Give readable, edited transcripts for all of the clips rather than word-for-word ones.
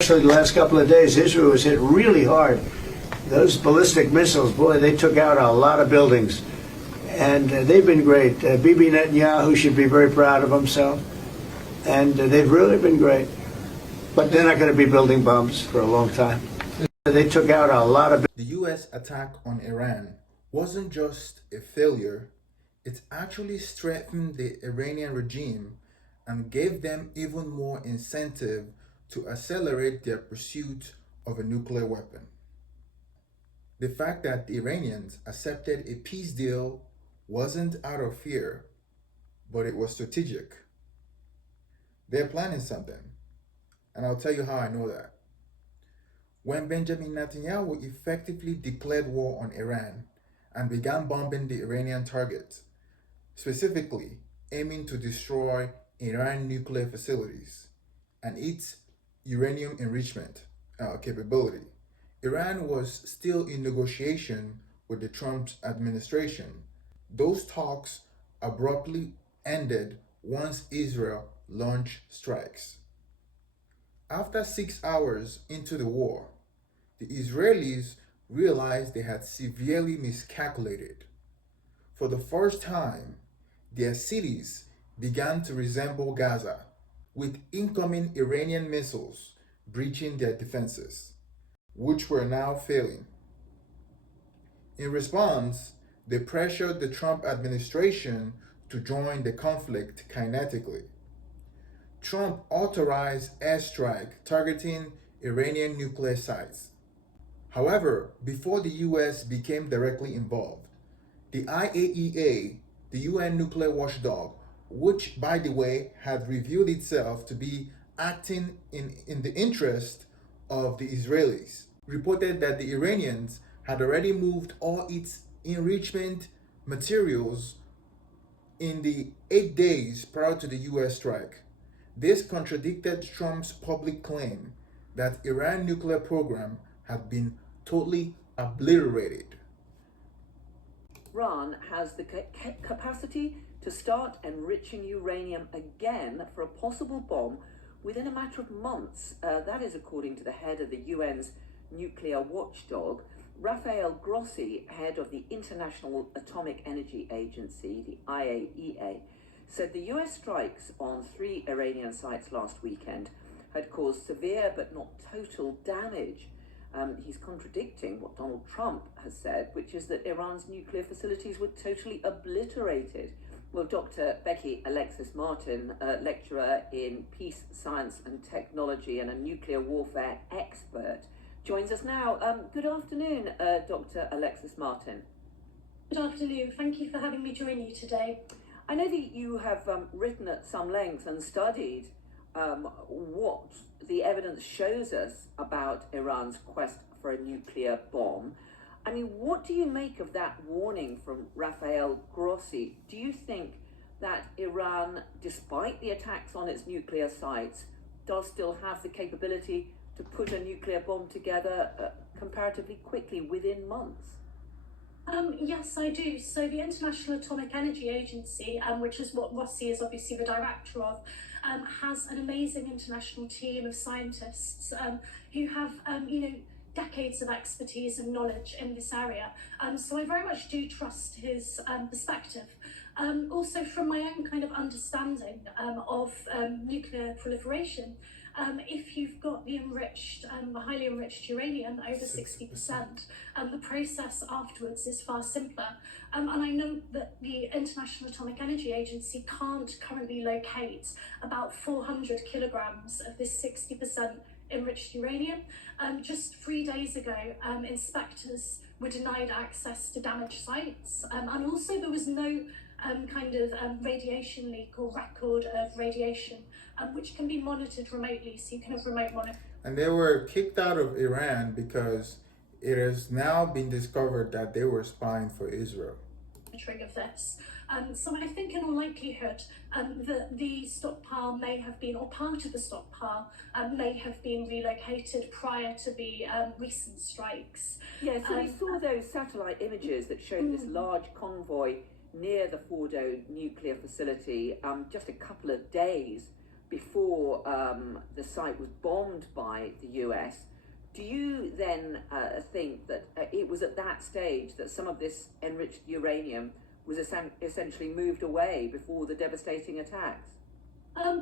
Especially the last couple of days, Israel was hit really hard. Those ballistic missiles, boy, they took out a lot of buildings. And they've been great. Bibi Netanyahu should be very proud of himself. And they've really been great. But they're not going to be building bombs for a long time. They took out a lot of... The US attack on Iran wasn't just a failure, it actually strengthened the Iranian regime and gave them even more incentive to accelerate their pursuit of a nuclear weapon. The fact that the Iranians accepted a peace deal wasn't out of fear, but it was strategic. They're planning something, and I'll tell you how I know that. When Benjamin Netanyahu effectively declared war on Iran and began bombing the Iranian targets, specifically aiming to destroy Iran nuclear facilities and its uranium enrichment capability, Iran was still in negotiation with the Trump administration. Those talks abruptly ended once Israel launched strikes. After 6 hours into the war, the Israelis realized they had severely miscalculated. For the first time, their cities began to resemble Gaza, with incoming Iranian missiles breaching their defenses, which were now failing. In response, they pressured the Trump administration to join the conflict kinetically. Trump authorized airstrike targeting Iranian nuclear sites. However, before the US became directly involved, the IAEA, the UN nuclear watchdog, which, by the way, had revealed itself to be acting in the interest of the Israelis, reported that the Iranians had already moved all its enrichment materials in the 8 days prior to the US strike. This contradicted Trump's public claim that Iran's nuclear program had been totally obliterated. Iran has the capacity to start enriching uranium again for a possible bomb within a matter of months. That is according to the head of the UN's nuclear watchdog, Rafael Grossi, head of the International Atomic Energy Agency, the IAEA, said the US strikes on 3 Iranian sites last weekend had caused severe but not total damage. He's contradicting what Donald Trump has said, which is that Iran's nuclear facilities were totally obliterated. Well, Dr. Becky Alexis Martin, lecturer in peace, science and technology and a nuclear warfare expert, joins us now. Good afternoon, Dr. Alexis Martin. Good afternoon. Thank you for having me join you today. I know that you have written at some length and studied what the evidence shows us about Iran's quest for a nuclear bomb. I mean, what do you make of that warning from Rafael Grossi? Do you think that Iran, despite the attacks on its nuclear sites, does still have the capability to put a nuclear bomb together comparatively quickly, within months? Yes, I do. So the International Atomic Energy Agency, which is what Rossi is obviously the director of, has an amazing international team of scientists who have, decades of expertise and knowledge in this area. So I very much do trust his perspective. Also, from my own kind of understanding of nuclear proliferation, if you've got the highly enriched uranium over 60%, the process afterwards is far simpler. And I know that the International Atomic Energy Agency can't currently locate about 400 kilograms of this 60% enriched uranium. Just 3 days ago, inspectors were denied access to damaged sites, and also there was no radiation leak or record of radiation, which can be monitored remotely, so you can have remote monitoring. And they were kicked out of Iran because it has now been discovered that they were spying for Israel. Of this. So I think in all likelihood that the stockpile may have been, or part of the stockpile may have been relocated prior to the recent strikes. Yeah, so we saw those satellite images that showed this large convoy near the Fordo nuclear facility just a couple of days before the site was bombed by the US. Do you then think that it was at that stage that some of this enriched uranium was essentially moved away before the devastating attacks?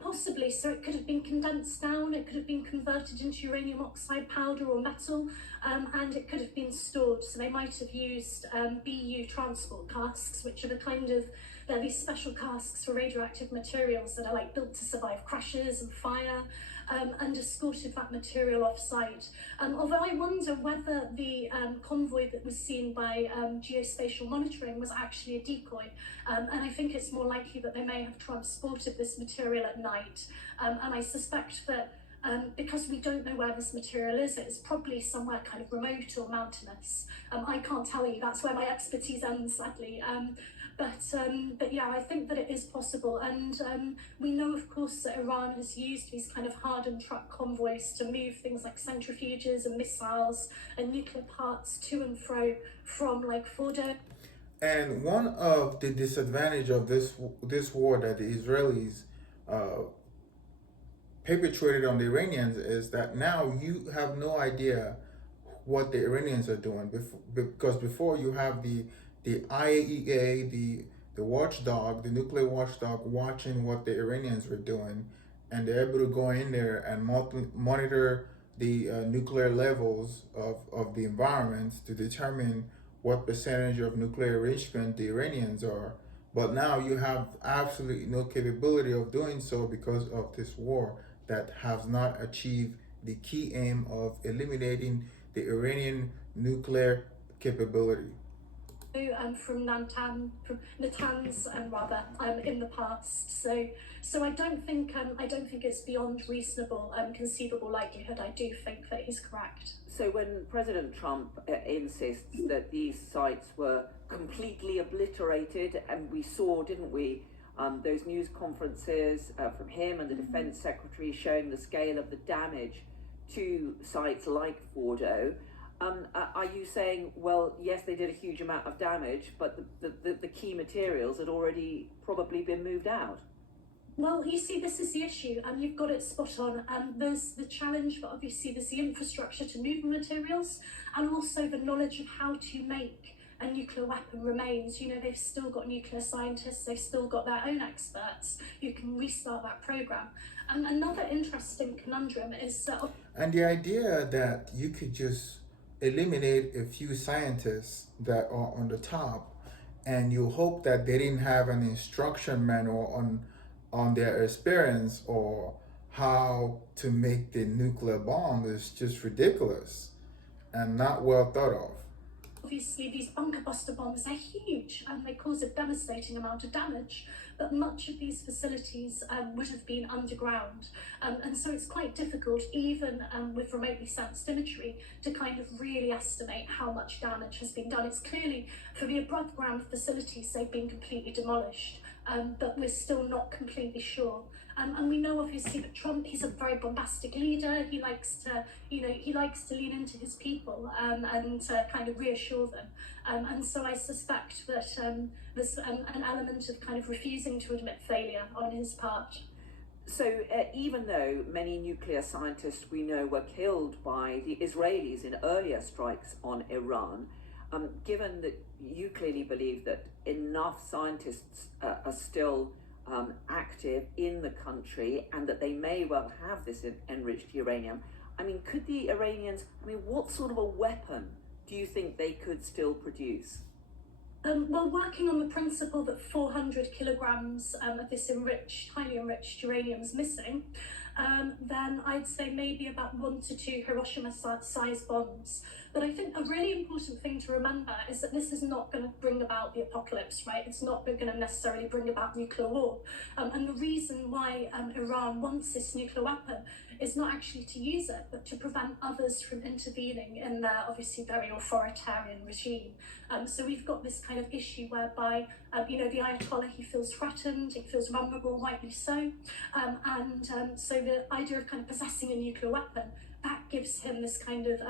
Possibly. So it could have been condensed down, it could have been converted into uranium oxide powder or metal, and it could have been stored. So they might have used BU transport casks, which are they're these special casks for radioactive materials that are like built to survive crashes and fire, and escorted that material off site. Although I wonder whether the convoy that was seen by geospatial monitoring was actually a decoy. And I think it's more likely that they may have transported this material at night. And I suspect that because we don't know where this material is, it's probably somewhere kind of remote or mountainous. I can't tell you, that's where my expertise ends, sadly. But yeah, I think that it is possible. And we know, of course, that Iran has used these kind of hardened truck convoys to move things like centrifuges and missiles and nuclear parts to and fro from like Fordo. And one of the disadvantage of this war that the Israelis uh, perpetrated on the Iranians is that now you have no idea what the Iranians are doing because before you have the IAEA, the watchdog, the nuclear watchdog, watching what the Iranians were doing, and they're able to go in there and monitor the nuclear levels of the environment to determine what percentage of nuclear enrichment the Iranians are. But now you have absolutely no capability of doing so because of this war that has not achieved the key aim of eliminating the Iranian nuclear capability. From Natanz, rather, in the past. So I don't think it's beyond reasonable, conceivable likelihood. I do think that he's correct. So when President Trump insists that these sites were completely obliterated, and we saw, didn't we, those news conferences from him and the Defense Secretary showing the scale of the damage to sites like Fordo. Are you saying, well, yes, they did a huge amount of damage, but the key materials had already probably been moved out? Well, you see, this is the issue, and you've got it spot on. There's the challenge, but obviously there's the infrastructure to move the materials, and also the knowledge of how to make a nuclear weapon remains. You know, they've still got nuclear scientists, they've still got their own experts who can restart that program. And another interesting conundrum is that... And the idea that you could just eliminate a few scientists that are on the top and you hope that they didn't have an instruction manual on their experience or how to make the nuclear bomb is just ridiculous and not well thought of. Obviously, these bunker buster bombs, they're huge and they cause a devastating amount of damage, but much of these facilities would have been underground. And so it's quite difficult, even with remotely sensed imagery, to kind of really estimate how much damage has been done. It's clearly, for the above ground facilities, they've been completely demolished, but we're still not completely sure. And we know obviously that Trump, he's a very bombastic leader. He likes to lean into his people and kind of reassure them. And so I suspect that there's an element of kind of refusing to admit failure on his part. So even though many nuclear scientists we know were killed by the Israelis in earlier strikes on Iran, given that you clearly believe that enough scientists are still active in the country and that they may well have this enriched uranium, I mean, could the Iranians, what sort of a weapon do you think they could still produce? Well, working on the principle that 400 kilograms of this highly enriched uranium is missing, then I'd say maybe about 1 to 2 Hiroshima-sized bombs. But I think a really important thing to remember is that this is not going to bring about the apocalypse, right? It's not going to necessarily bring about nuclear war. And the reason why Iran wants this nuclear weapon is not actually to use it, but to prevent others from intervening in their obviously very authoritarian regime. So we've got this kind of issue whereby, the Ayatollah, he feels threatened, he feels vulnerable, rightly so. So the idea of kind of possessing a nuclear weapon, that gives him this kind of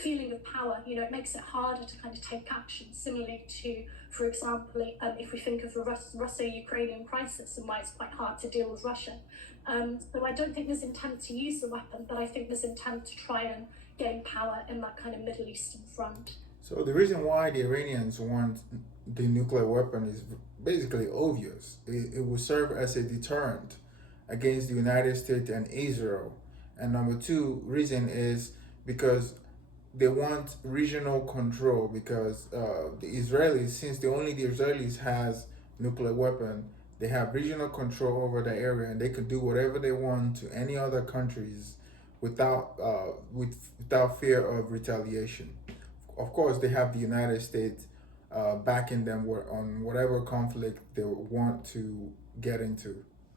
feeling of power, it makes it harder to kind of take action. Similarly to, for example, if we think of the Russo-Ukrainian crisis and why it's quite hard to deal with Russia. So I don't think there's intent to use the weapon, but I think there's intent to try and gain power in that kind of Middle Eastern front. So the reason why the Iranians want the nuclear weapon is basically obvious. It will serve as a deterrent against the United States and Israel. And number two reason is because they want regional control, because the Israelis, since the Israelis has nuclear weapon, they have regional control over the area, and they could do whatever they want to any other countries without fear of retaliation. Of course, they have the United States backing them on whatever conflict they want to get into.